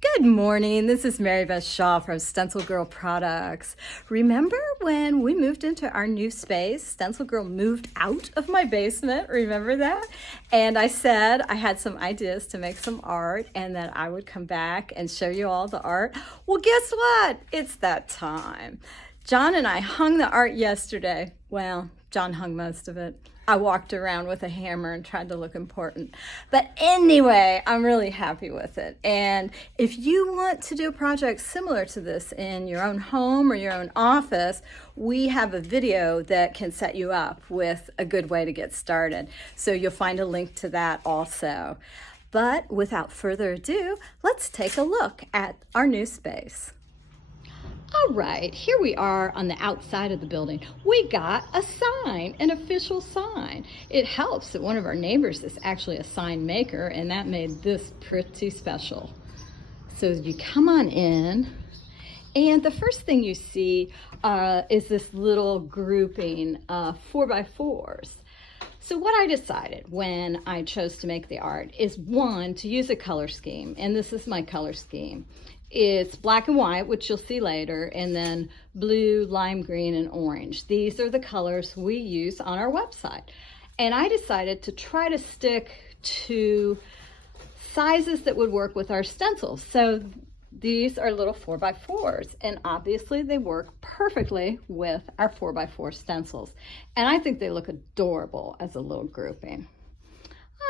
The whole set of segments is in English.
Good morning. This is Mary Beth Shaw from StencilGirl Products. Remember when we moved into our new space? StencilGirl moved out of my basement. Remember that? And I said I had some ideas to make some art and that I would come back and show you all the art. Well, guess what? It's that time. John and I hung the art yesterday. Well, John hung most of it. I walked around with a hammer and tried to look important. But anyway, I'm really happy with it. And if you want to do a project similar to this in your own home or your own office, we have a video that can set you up with a good way to get started. So you'll find a link to that also. But without further ado, let's take a look at our new space. All right, here we are on the outside of the building. We got a sign, an official sign. It helps that one of our neighbors is actually a sign maker, and that made this pretty special. So you come on in, and the first thing you see is this little grouping of 4x4s. So what I decided when I chose to make the art is, one, to use a color scheme, and this is my color scheme. It's black and white, which you'll see later, and then blue, lime green, and orange. These are the colors we use on our website. And I decided to try to stick to sizes that would work with our stencils. So these are little 4x4s, and obviously they work perfectly with our 4x4 stencils. And I think they look adorable as a little grouping.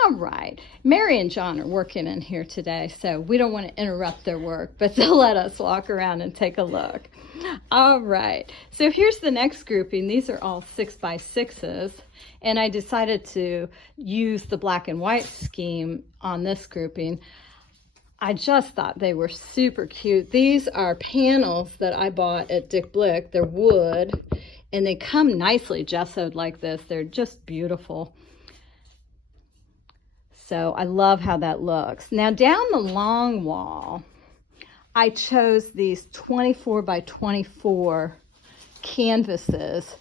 All right, Mary and John are working in here today, so we don't want to interrupt their work, but they'll let us walk around and take a look. All right, so here's the next grouping. These are all 6x6s, and I decided to use the black and white scheme on this grouping. I just thought they were super cute. These are panels that I bought at Dick Blick. They're wood, and they come nicely gessoed like this. They're just beautiful. So I love how that looks. Now down the long wall, I chose these 24 by 24 canvases,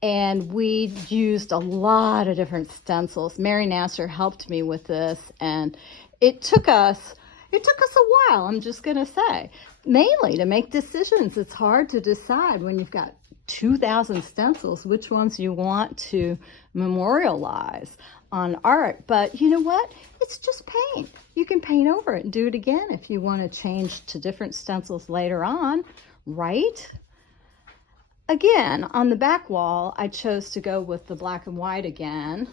and we used a lot of different stencils. Mary Nasser helped me with this, and it took us a while, I'm just gonna say. Mainly to make decisions. It's hard to decide when you've got 2,000 stencils which ones you want to memorialize on art. But you know what? It's just paint. You can paint over it and do it again if you want to change to different stencils later on, right? Again, on the back wall, I chose to go with the black and white again.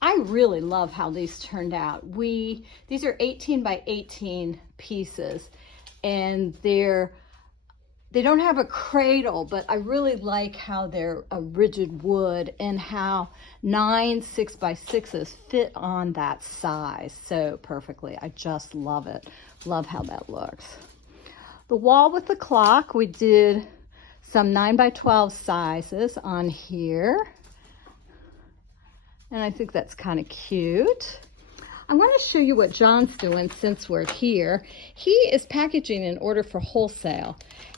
I really love how these turned out. These are 18 by 18 pieces, and they don't have a cradle, but I really like how they're a rigid wood and how 9 6x6s fit on that size so perfectly. I just love it. Love how that looks. The wall with the clock, we did some 9x12 sizes on here. And I think that's kind of cute. I want to show you what John's doing since we're here. He is packaging an order for wholesale.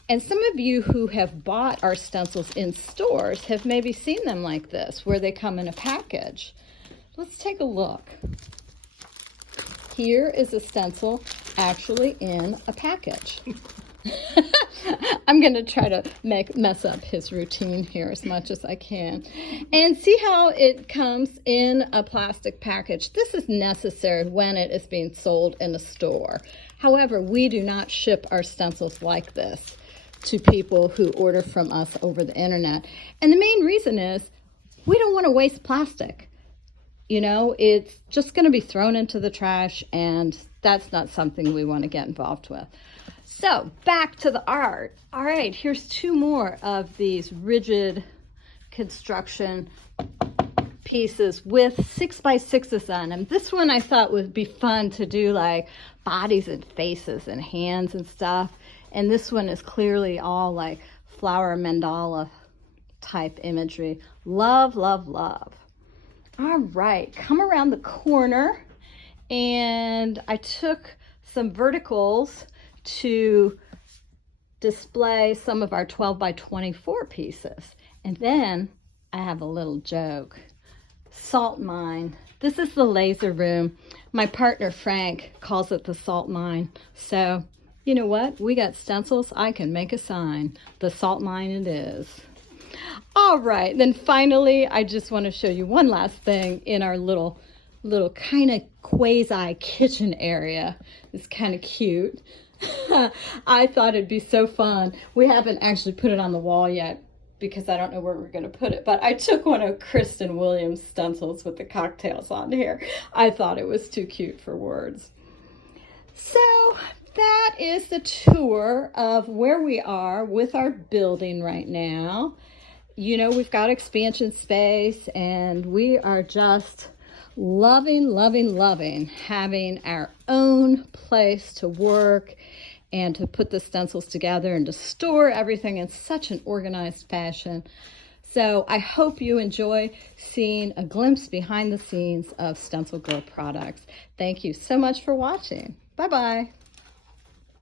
And some of you who have bought our stencils in stores have maybe seen them like this, where they come in a package. Let's take a look. Here is a stencil actually in a package. I'm going to try to mess up his routine here as much as I can. And see how it comes in a plastic package. This is necessary when it is being sold in a store. However, we do not ship our stencils like this to people who order from us over the internet. And the main reason is we don't want to waste plastic. You know, it's just going to be thrown into the trash, and that's not something we want to get involved with. So back to the art. All right, here's two more of these rigid construction pieces with 6x6s on them. This one I thought would be fun to do like bodies and faces and hands and stuff. And this one is clearly all like flower mandala type imagery. Love, love, love. All right, come around the corner, and I took some verticals to display some of our 12 by 24 pieces. And then I have a little joke. Salt mine This is the laser room. My partner Frank calls it the salt mine. So, you know what? We got stencils. I can make a sign. The salt mine it is. All right, then finally, I just want to show you one last thing in our little kind of quasi kitchen area. It's kind of cute. I thought it'd be so fun. We haven't actually put it on the wall yet because I don't know where we're going to put it, but I took one of Kristen Williams' stencils with the cocktails on here. I thought it was too cute for words. So that is the tour of where we are with our building right now. You know, we've got expansion space and we are just loving having our own place to work and to put the stencils together and to store everything in such an organized fashion. So I hope you enjoy seeing a glimpse behind the scenes of Stencil Girl products. Thank you so much for watching. Bye-bye.